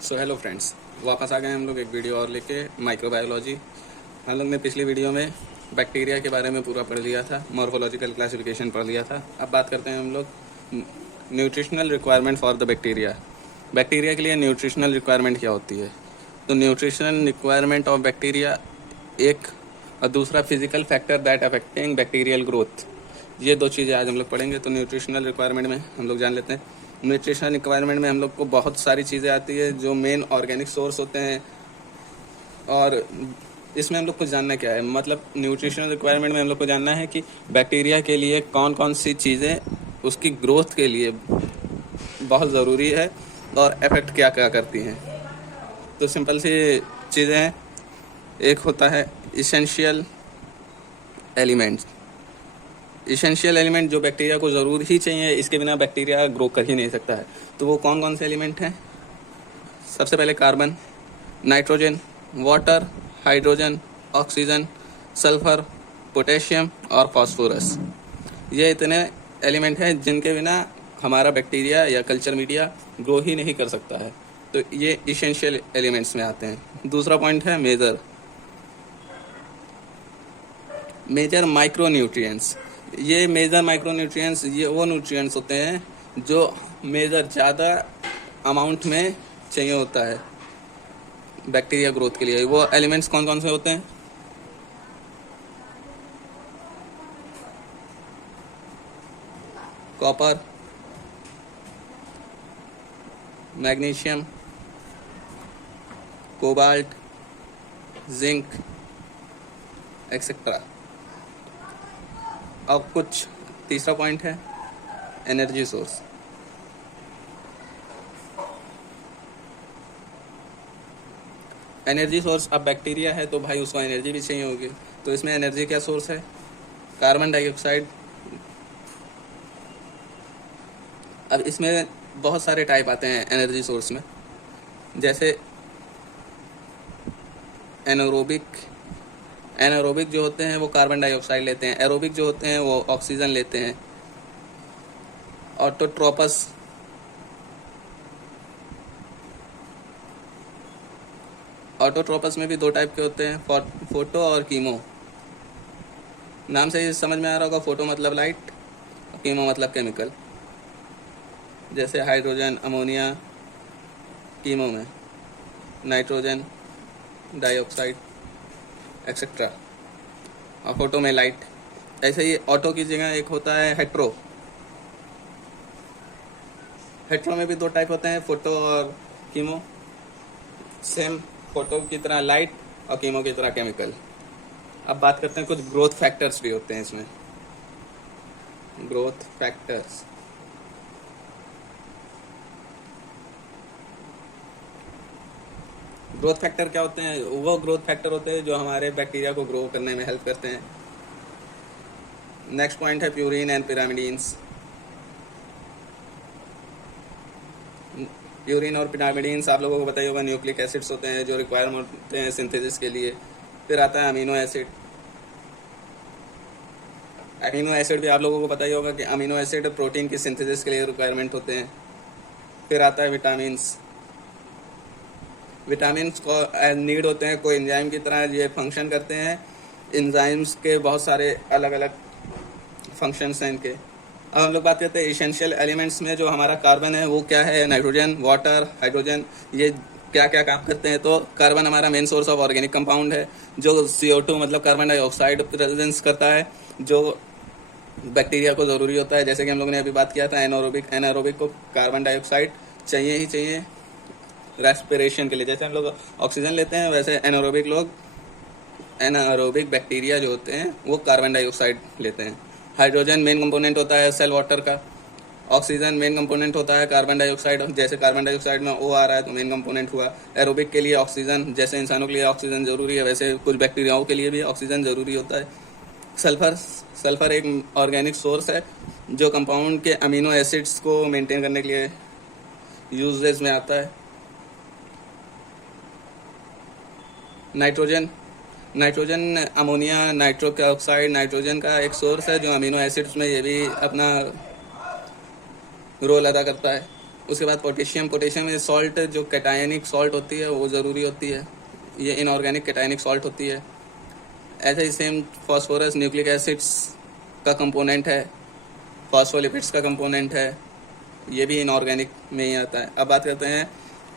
Hello friends, वापस आ गए हम लोग एक वीडियो और लेके माइक्रोबायोलॉजी। हम लोग ने पिछली वीडियो में बैक्टीरिया के बारे में पूरा पढ़ लिया था, मॉर्फोलॉजिकल क्लासिफिकेशन पढ़ लिया था। अब बात करते हैं हम लोग nutritional requirement for the bacteria. Bacteria के लिए न्यूट्रिशनल रिक्वायरमेंट क्या होती है? तो न्यूट्रिशनल रिक्वायरमेंट ऑफ बैक्टीरिया एक और दूसरा physical factor that affecting bacterial growth. ये दो चीज़ें आज हम लोग पढ़ेंगे। तो न्यूट्रिशनल रिक्वायरमेंट में हम लोग जान लेते हैं। न्यूट्रिशनल रिक्वायरमेंट में हम लोग को बहुत सारी चीज़ें आती है जो मेन ऑर्गेनिक सोर्स होते हैं, और इसमें हम लोग को जानना क्या है, मतलब न्यूट्रिशनल रिक्वायरमेंट में हम लोग को जानना है कि बैक्टीरिया के लिए कौन कौन सी चीज़ें उसकी ग्रोथ के लिए बहुत ज़रूरी है और इफेक्ट क्या क्या करती हैं। तो सिंपल सी चीज़ें हैं। एक होता है इसेंशियल एलिमेंट्स। इसेंशियल एलिमेंट जो बैक्टीरिया को ज़रूर ही चाहिए, इसके बिना बैक्टीरिया ग्रो कर ही नहीं सकता है। तो वो कौन कौन से एलिमेंट हैं? सबसे पहले carbon, nitrogen, water, hydrogen, oxygen, sulphur, potassium और फास्फोरस। ये इतने एलिमेंट हैं जिनके बिना हमारा बैक्टीरिया या कल्चर मीडिया ग्रो ही नहीं कर सकता है। तो ये इसेंशियल एलिमेंट्स में आते हैं। दूसरा पॉइंट है मेजर माइक्रोन्यूट्रिएंट्स। ये मेजर माइक्रोन्यूट्रिएंट्स ये वो न्यूट्रिएंट्स होते हैं जो मेजर ज़्यादा अमाउंट में चाहिए होता है बैक्टीरिया ग्रोथ के लिए। वो एलिमेंट्स कौन कौन से होते हैं? Copper, magnesium, cobalt, zinc etcetera. अब कुछ तीसरा पॉइंट है एनर्जी सोर्स। एनर्जी सोर्स, अब बैक्टीरिया है तो भाई उसको एनर्जी भी चाहिए होगी। तो इसमें एनर्जी क्या सोर्स है? Carbon dioxide. अब इसमें बहुत सारे टाइप आते हैं एनर्जी सोर्स में, जैसे एनारोबिक जो होते हैं वो कार्बन डाइऑक्साइड लेते हैं। एरोबिक जो होते हैं वो ऑक्सीजन लेते हैं। ऑटोट्रोपस में भी दो टाइप के होते हैं, फोटो और कीमो। नाम से ही समझ में आ रहा होगा, फोटो मतलब लाइट और कीमो मतलब केमिकल। जैसे हाइड्रोजन, अमोनिया कीमो में, नाइट्रोजन, डाइऑक्साइड एक्सेट्रा, और फोटो में लाइट। ऐसे ही ऑटो की जगह एक होता है हेट्रो। हेट्रो में भी दो टाइप होते हैं, फोटो और कीमो। सेम फोटो की तरह लाइट और कीमो की तरह केमिकल। अब बात करते हैं, कुछ ग्रोथ फैक्टर्स भी होते हैं इसमें। ग्रोथ फैक्टर्स, ग्रोथ फैक्टर क्या होते हैं? वो ग्रोथ फैक्टर होते हैं जो हमारे बैक्टीरिया को ग्रो करने में हेल्प करते हैं। नेक्स्ट पॉइंट है प्यूरिन एंड पिरामिडीन्स। प्यूरिन और पिरामिडीन्स आप लोगों को पता ही होगा, न्यूक्लिक एसिड्स होते हैं जो रिक्वायर होते हैं सिंथेसिस के लिए। फिर आता है अमीनो एसिड। अमीनो एसिड भी आप लोगों को पता ही होगा कि अमीनो एसिड प्रोटीन की सिंथेसिस के लिए रिक्वायरमेंट होते हैं। फिर आता है विटामिन्स। विटामिन्स को नीड होते हैं, कोई एंजाइम की तरह ये फंक्शन करते हैं। एंजाइम्स के बहुत सारे अलग अलग फंक्शंस हैं इनके। अब हम लोग बात करते हैं इसेंशियल एलिमेंट्स में। जो हमारा कार्बन है वो क्या है? नाइट्रोजन, वाटर, हाइड्रोजन, ये क्या क्या काम करते हैं? तो कार्बन हमारा main source of organic compound है जो CO2 मतलब कार्बन डाइऑक्साइड प्रेजेंस करता है, जो बैक्टीरिया को ज़रूरी होता है। जैसे कि हम लोग ने अभी बात किया था एनारोबिक को कार्बन डाइऑक्साइड चाहिए ही चाहिए रेस्पिरेशन के लिए। जैसे हम लोग ऑक्सीजन लेते हैं, वैसे एनारोबिक बैक्टीरिया जो होते हैं वो कार्बन डाइऑक्साइड लेते हैं। हाइड्रोजन मेन कंपोनेंट होता है सेल वाटर का। ऑक्सीजन मेन कंपोनेंट होता है कार्बन डाइऑक्साइड। जैसे कार्बन डाइऑक्साइड में O आ रहा है तो मेन कंपोनेंट हुआ। एरोबिक के लिए ऑक्सीजन, जैसे इंसानों के लिए ऑक्सीजन ज़रूरी है वैसे कुछ बैक्टीरियाओं के लिए भी ऑक्सीजन ज़रूरी होता है। सल्फर एक ऑर्गेनिक सोर्स है जो कंपाउंड के अमीनो एसिड्स को मेंटेन करने के लिए यूजेस में आता है। नाइट्रोजन अमोनिया नाइट्रोक ऑक्साइड नाइट्रोजन का एक सोर्स है जो अमीनो एसिड्स में ये भी अपना रोल अदा करता है। उसके बाद पोटेशियम में सॉल्ट जो कैटायनिक सॉल्ट होती है वो ज़रूरी होती है, ये इनऑर्गेनिक कैटायनिक सॉल्ट होती है। ऐसे ही सेम फास्फोरस न्यूक्लिक एसिड्स का कंपोनेंट है, फॉस्फोलिपिड्स का कंपोनेंट है, ये भी इनऑर्गेनिक में ही आता है। अब बात करते हैं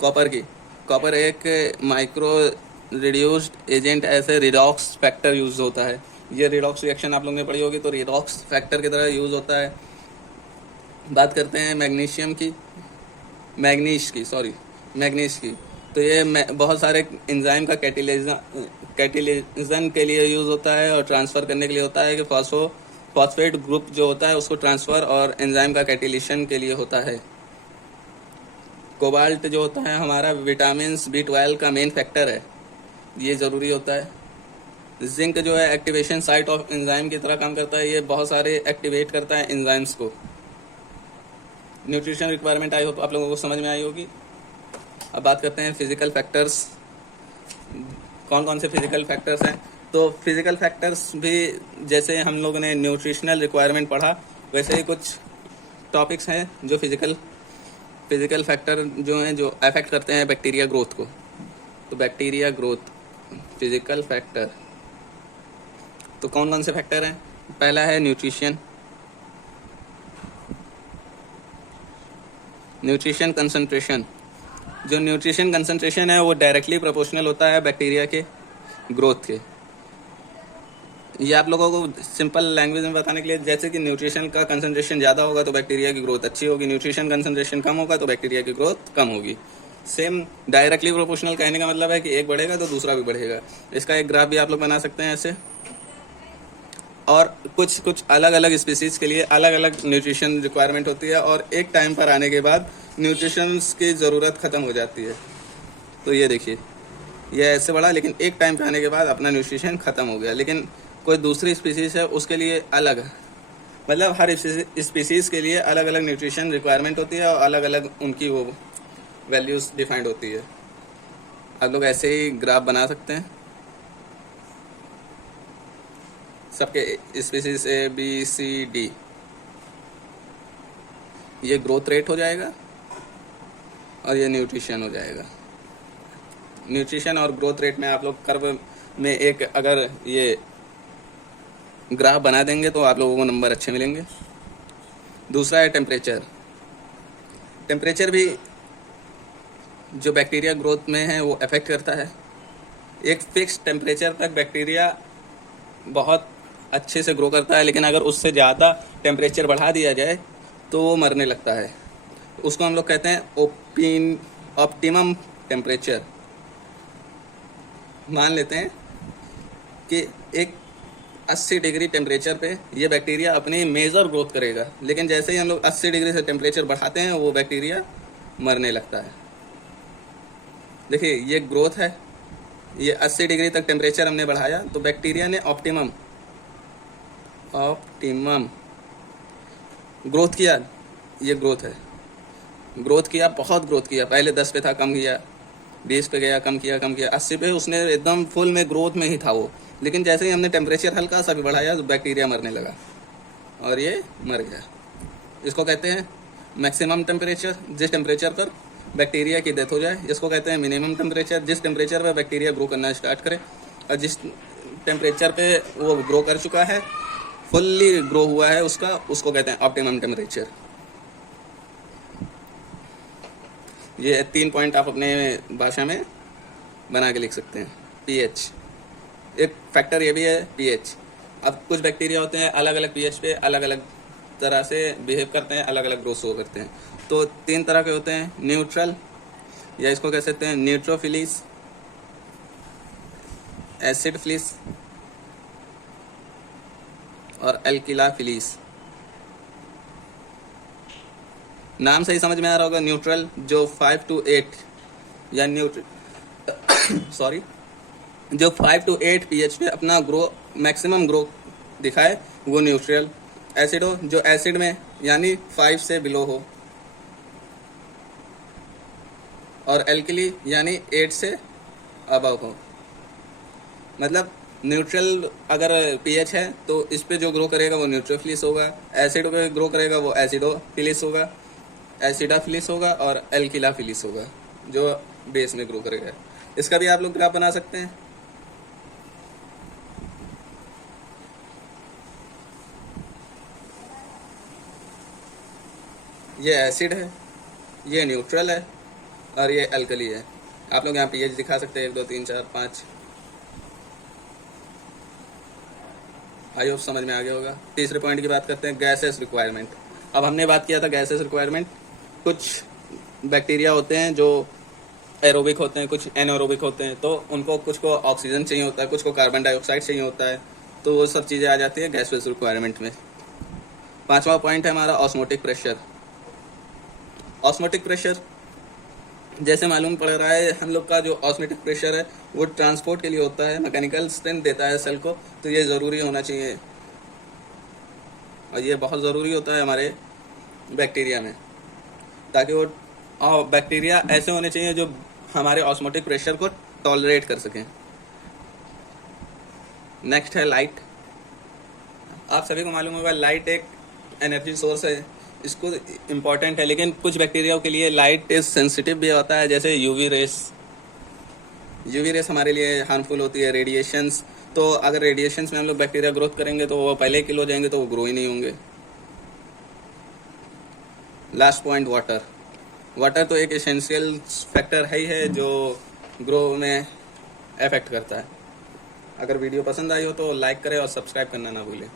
कॉपर की। कॉपर एक माइक्रो रिड्यूस्ड एजेंट, ऐसे रिडॉक्स फैक्टर यूज होता है। ये रिडॉक्स रिएक्शन आप लोगों ने पढ़ी होगी, तो रिडॉक्स फैक्टर की तरह यूज होता है। बात करते हैं मैग्नीज की। तो ये बहुत सारे एंजाइम का कैटिलिजन के लिए यूज होता है और ट्रांसफर करने के लिए होता है कि फॉस्फेट ग्रुप जो होता है उसको ट्रांसफर और एंजाइम का कैटिलेशन के लिए होता है। कोबाल्ट जो होता है हमारा विटामिन B12 का मेन फैक्टर है, ये ज़रूरी होता है। जिंक जो है एक्टिवेशन साइट ऑफ एंजाइम की तरह काम करता है, ये बहुत सारे एक्टिवेट करता है एंजाइम्स को। न्यूट्रिशन रिक्वायरमेंट आई हो तो आप लोगों को समझ में आई होगी। अब बात करते हैं फिजिकल फैक्टर्स, कौन कौन से फिजिकल फैक्टर्स हैं। तो फिजिकल फैक्टर्स भी जैसे हम लोगों ने न्यूट्रिशनल रिक्वायरमेंट पढ़ा, वैसे ही कुछ टॉपिक्स हैं जो फिजिकल फैक्टर जो हैं जो अफेक्ट करते हैं बैक्टीरिया ग्रोथ को। तो बैक्टीरिया ग्रोथ फिजिकल फैक्टर, तो कौन कौन से फैक्टर हैं। पहला है न्यूट्रिशन कंसंट्रेशन। जो न्यूट्रिशन कंसंट्रेशन है वो डायरेक्टली प्रोपोर्शनल होता है बैक्टीरिया के ग्रोथ के। ये आप लोगों को सिंपल लैंग्वेज में बताने के लिए, जैसे कि न्यूट्रिशन का कंसंट्रेशन ज़्यादा होगा तो बैक्टीरिया की ग्रोथ अच्छी होगी, न्यूट्रिशन कंसंट्रेशन कम होगा तो बैक्टीरिया की ग्रोथ कम होगी। सेम डायरेक्टली प्रोपोर्शनल कहने का मतलब है कि एक बढ़ेगा तो दूसरा भी बढ़ेगा। इसका एक ग्राफ भी आप लोग बना सकते हैं ऐसे। और कुछ अलग अलग स्पीसीज के लिए अलग अलग न्यूट्रिशन रिक्वायरमेंट होती है और एक टाइम पर आने के बाद न्यूट्रिशन की ज़रूरत ख़त्म हो जाती है। तो ये देखिए, ये ऐसे बढ़ा लेकिन एक टाइम पे आने के बाद अपना न्यूट्रिशन ख़त्म हो गया। लेकिन कोई दूसरी स्पीसीज है उसके लिए अलग है, मतलब हर स्पीसीज़ के लिए अलग अलग न्यूट्रिशन रिक्वायरमेंट होती है और अलग अलग उनकी वो वैल्यूज़ डिफाइंड होती है। आप लोग ऐसे ही ग्राफ बना सकते हैं सबके स्पीसीज ABCD। ये ग्रोथ रेट हो जाएगा और ये न्यूट्रिशन हो जाएगा। न्यूट्रिशन और ग्रोथ रेट में आप लोग कर्व में एक अगर ये ग्राफ बना देंगे तो आप लोगों को नंबर अच्छे मिलेंगे। दूसरा है टेम्परेचर। टेम्परेचर भी जो बैक्टीरिया ग्रोथ में है वो अफेक्ट करता है। एक फिक्स टेम्परेचर तक बैक्टीरिया बहुत अच्छे से ग्रो करता है, लेकिन अगर उससे ज़्यादा टेम्परेचर बढ़ा दिया जाए तो वो मरने लगता है। उसको हम लोग कहते हैं ऑप्टिमम टेम्परेचर। मान लेते हैं कि एक 80 डिग्री टेम्परेचर पे ये बैक्टीरिया अपनी मेजर ग्रोथ करेगा, लेकिन जैसे ही हम लोग 80 डिग्री से टेम्परेचर बढ़ाते हैं वो बैक्टीरिया मरने लगता है। देखिए ये ग्रोथ है, ये 80 डिग्री तक टेम्परेचर हमने बढ़ाया तो बैक्टीरिया ने ऑप्टिमम ग्रोथ किया। ये ग्रोथ है, ग्रोथ किया, बहुत ग्रोथ किया। पहले 10 पे था, कम किया, 20 पे गया, कम किया, 80 पे उसने एकदम फुल में ग्रोथ में ही था वो। लेकिन जैसे ही हमने टेम्परेचर हल्का सा भी बढ़ाया तो बैक्टीरिया मरने लगा और ये मर गया। इसको कहते हैं मैक्सिमम टेम्परेचर, जिस टेम्परेचर पर बैक्टीरिया की डेथ हो जाए। इसको कहते हैं मिनिमम टेम्परेचर, जिस टेम्परेचर पर बैक्टीरिया ग्रो करना स्टार्ट करे। और जिस टेम्परेचर पे वो ग्रो कर चुका है, फुल्ली ग्रो हुआ है उसको कहते हैं ऑप्टिमम टेम्परेचर। ये 3 पॉइंट आप अपने भाषा में बना के लिख सकते हैं। pH एक फैक्टर ये भी है, pH। अब कुछ बैक्टीरिया होते हैं अलग अलग pH पे अलग अलग तरह से बिहेव करते हैं, अलग अलग ग्रोथ शो करते हैं। तो 3 तरह के होते हैं, न्यूट्रल, या इसको कह सकते हैं न्यूट्रोफिलिस, एसिडफिलिस और एल्किलाफिलिस। नाम से ही समझ में आ रहा होगा। न्यूट्रल जो 5 to 8 या जो 5 to 8 pH पे अपना मैक्सिमम ग्रो दिखाए वो न्यूट्रल। एसिडो जो एसिड में यानी 5 से बिलो हो, और एल्कली यानी 8 से अबव हो। मतलब न्यूट्रल अगर pH है तो इस पे जो ग्रो करेगा वो न्यूट्रोफिलिस होगा, एसिड पे ग्रो करेगा वो एसिडोफिलिस होगा। एसिडाफिलिस होगा और एल्किलाफिलिस होगा जो बेस में ग्रो करेगा। इसका भी आप लोग ग्राफ बना सकते हैं। ये एसिड है, ये न्यूट्रल है और ये अल्कली है। आप लोग यहाँ पीएच दिखा सकते हैं 1 2 3 4 5। आई होप समझ में आ गया होगा। तीसरे पॉइंट की बात करते हैं, गैसेस रिक्वायरमेंट। अब हमने बात किया था गैसेस रिक्वायरमेंट। कुछ बैक्टीरिया होते हैं जो एरोबिक होते हैं, कुछ एनारोबिक होते हैं, तो उनको कुछ को ऑक्सीजन चाहिए होता है, कुछ को कार्बन डाइऑक्साइड चाहिए होता है, तो वो सब चीज़ें आ जाती है गैसेस रिक्वायरमेंट में। पांचवा पॉइंट है हमारा ऑस्मोटिक प्रेशर। ऑस्मोटिक प्रेशर जैसे मालूम पड़ रहा है हम लोग का जो ऑस्मोटिक प्रेशर है वो ट्रांसपोर्ट के लिए होता है, मैकेनिकल स्ट्रेंथ देता है सेल को, तो ये ज़रूरी होना चाहिए और ये बहुत ज़रूरी होता है हमारे बैक्टीरिया में, ताकि वो बैक्टीरिया ऐसे होने चाहिए जो हमारे ऑस्मोटिक प्रेशर को टॉलरेट कर सकें। नेक्स्ट है लाइट। आप सभी को मालूम होगा लाइट एक एनर्जी सोर्स है, इसको इम्पॉर्टेंट है, लेकिन कुछ बैक्टीरियाओं के लिए लाइट इज सेंसिटिव भी होता है, जैसे यूवी रेस। यूवी रेस हमारे लिए हार्मफुल होती है, रेडिएशंस। तो अगर रेडिएशंस में हम लोग बैक्टीरिया ग्रोथ करेंगे तो वो पहले किल हो जाएंगे, तो वो ग्रो ही नहीं होंगे। Last point water. वाटर तो एक एसेंशियल फैक्टर है ही है जो ग्रो में अफेक्ट करता है। अगर वीडियो पसंद आई हो तो लाइक करें और सब्सक्राइब करना ना भूलें।